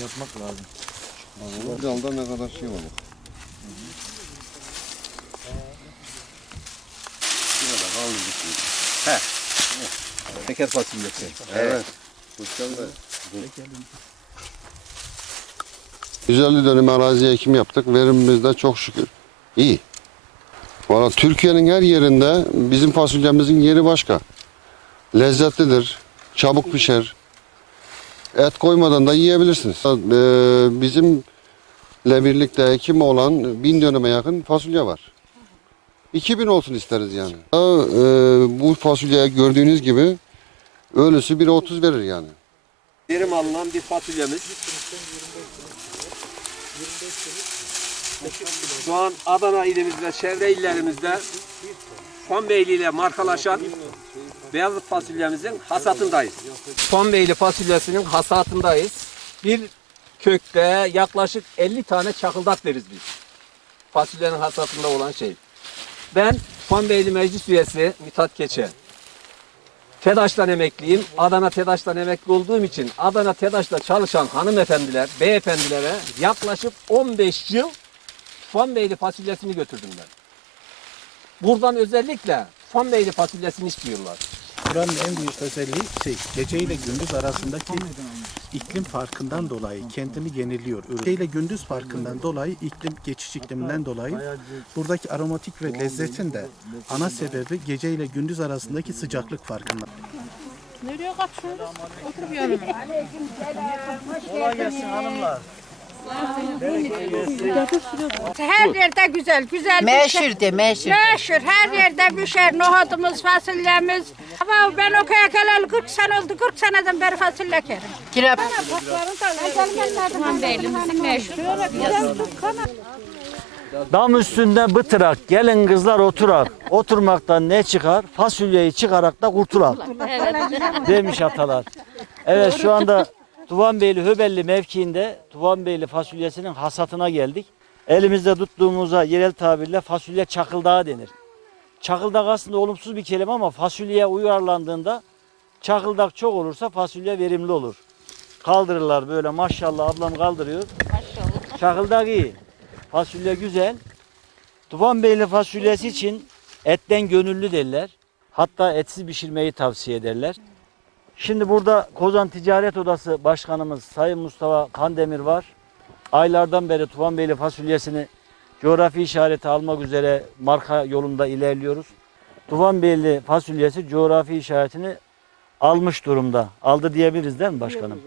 yapmak lazım. Bir dalda ne kadar şey olur. Şurada kaldı gitmiyor. Fasulyesi. Evet. Da. Güzel dönüm arazi ekim yaptık. Verimimiz de çok şükür iyi. Valla Türkiye'nin her yerinde bizim fasulyemizin yeri başka. Lezzetlidir. Çabuk pişer. Et koymadan da yiyebilirsiniz. Ee, bizimle birlikte ekim olan bin dönüme yakın fasulye var. 2000 olsun isteriz yani. Ee, bu fasulyeye gördüğünüz gibi ölüsü 1.30 verir yani. Verim alınan bir fasulyemiz. Şu an Adana ilimizde, çevre illerimizde Fonbeyli ile markalaşan beyazlık fasulyemizin hasatındayız. Fonbeyli fasulyesinin hasatındayız. Bir kökte yaklaşık 50 tane çakıldak deriz biz. Fasulyenin hasatında olan şey. Ben Fonbeyli Meclis Üyesi Mithat Keçe. TEDAŞ'tan emekliyim. Adana TEDAŞ'tan emekli olduğum için Adana TEDAŞ'ta çalışan hanımefendiler, beyefendilere yaklaşık 15 yıl Fanbeyli fasulyesini götürdüm ben. Buradan özellikle Fanbeyli fasulyesini istiyorlar. Buranın en büyük özelliği şey, gece ile gündüz arasındaki iklim farkından dolayı kendini yeniliyor. Gece ile gündüz farkından dolayı iklim geçiş ikliminden dolayı buradaki aromatik ve lezzetin de ana sebebi gece ile gündüz arasındaki sıcaklık farkından. Nereye kaçıyoruz? Otur bir yanıma. Her yerde güzel, güzel şey. Meşhur de meşhur. Meşhur, her yerde düşer. Nohudumuz, fasulyemiz. Ama ben o köye geleli 40 sene oldu. 40 seneden beri fasulye kerim. Kirap. Meşhur. Dam üstünde bıtırak, gelin kızlar oturak. Oturmaktan ne çıkar? Fasulyeyi çıkarak da kurtulak. Demiş atalar. Evet şu anda Tuvanbeyli Höbelli mevkiinde Tuvanbeyli fasulyesinin hasatına geldik. Elimizde tuttuğumuza yerel tabirle fasulye çakıldağı denir. Çakıldak aslında olumsuz bir kelime ama fasulyeye uyarlandığında çakıldak çok olursa fasulye verimli olur. Kaldırırlar böyle maşallah ablam kaldırıyor. Çakıldak iyi. Fasulye güzel. Tufanbeyli fasulyesi için etten gönüllü derler. Hatta etsiz pişirmeyi tavsiye ederler. Şimdi burada Kozan Ticaret Odası Başkanımız Sayın Mustafa Kandemir var. Aylardan beri Tufanbeyli fasulyesini coğrafi işareti almak üzere marka yolunda ilerliyoruz. Tufanbeyli fasulyesi coğrafi işaretini almış durumda. Aldı diyebiliriz değil mi başkanım?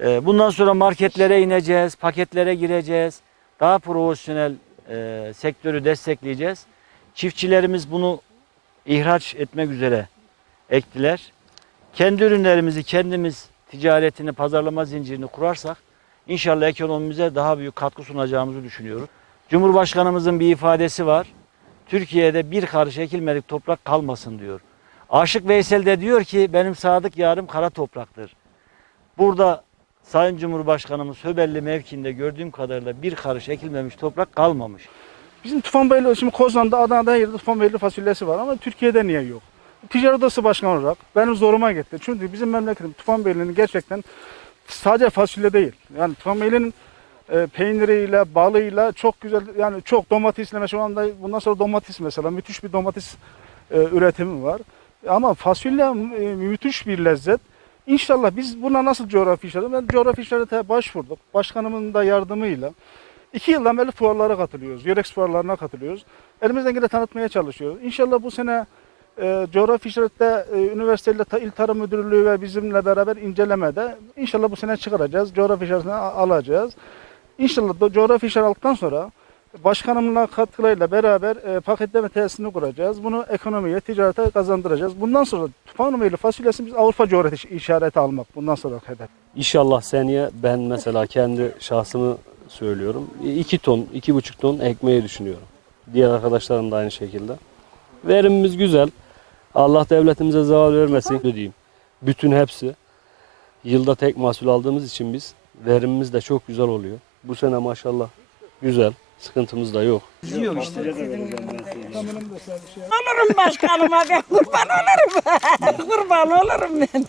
Ee, Bundan sonra marketlere ineceğiz, paketlere gireceğiz. Daha profesyonel e, sektörü destekleyeceğiz. Çiftçilerimiz bunu ihraç etmek üzere ektiler. Kendi ürünlerimizi kendimiz ticaretini, pazarlama zincirini kurarsak inşallah ekonomimize daha büyük katkı sunacağımızı düşünüyoruz. Cumhurbaşkanımızın bir ifadesi var. Türkiye'de bir karış ekilmedik toprak kalmasın diyor. Aşık Veysel de diyor ki benim sadık yarım kara topraktır. Burada Sayın Cumhurbaşkanımız Höbelli mevkiinde gördüğüm kadarıyla bir karış ekilmemiş toprak kalmamış. Bizim Tufanbeyli, şimdi Kozan'da, Adana'da yerde Tufanbeyli fasulyesi var ama Türkiye'de niye yok? Ticaret Odası Başkanı olarak benim zoruma gitti. Çünkü bizim memleketim Tufanbeyli'nin gerçekten sadece fasulye değil. Yani Tufanbeyli'nin e, peyniriyle, balıyla çok güzel yani çok domatesle mesela anda bundan sonra domates mesela müthiş bir domates e, üretimi var. Ama fasulye e, müthiş bir lezzet. İnşallah biz buna nasıl coğrafi işaret? Ben coğrafi işarete başvurduk. Başkanımın da yardımıyla. İki yıldan beri fuarlara katılıyoruz. Yörex fuarlarına katılıyoruz. Elimizden geleni tanıtmaya çalışıyoruz. İnşallah bu sene e, coğrafi işarette e, üniversiteyle ta, il tarım müdürlüğü ve bizimle beraber incelemede inşallah bu sene çıkaracağız. Coğrafi işaretini alacağız. İnşallah da coğrafi işaret aldıktan sonra başkanımla katkılarıyla beraber e, paketleme tesisini kuracağız. Bunu ekonomiye, ticarete kazandıracağız. Bundan sonra Tufanımeyli fasulyesini biz Avrupa coğrafi işareti almak. Bundan sonra hedef. İnşallah seneye ben mesela kendi şahsımı söylüyorum. 2 ton, iki buçuk ton ekmeği düşünüyorum. Diğer arkadaşlarım da aynı şekilde. Verimimiz güzel. Allah devletimize zaval vermesin diyeyim. Bütün hepsi. Yılda tek mahsul aldığımız için biz verimimiz de çok güzel oluyor. Bu sene maşallah güzel. Sıkıntımız da yok. Yiyor işte. Olurum başkanıma ben kurban olurum. kurban olurum ben.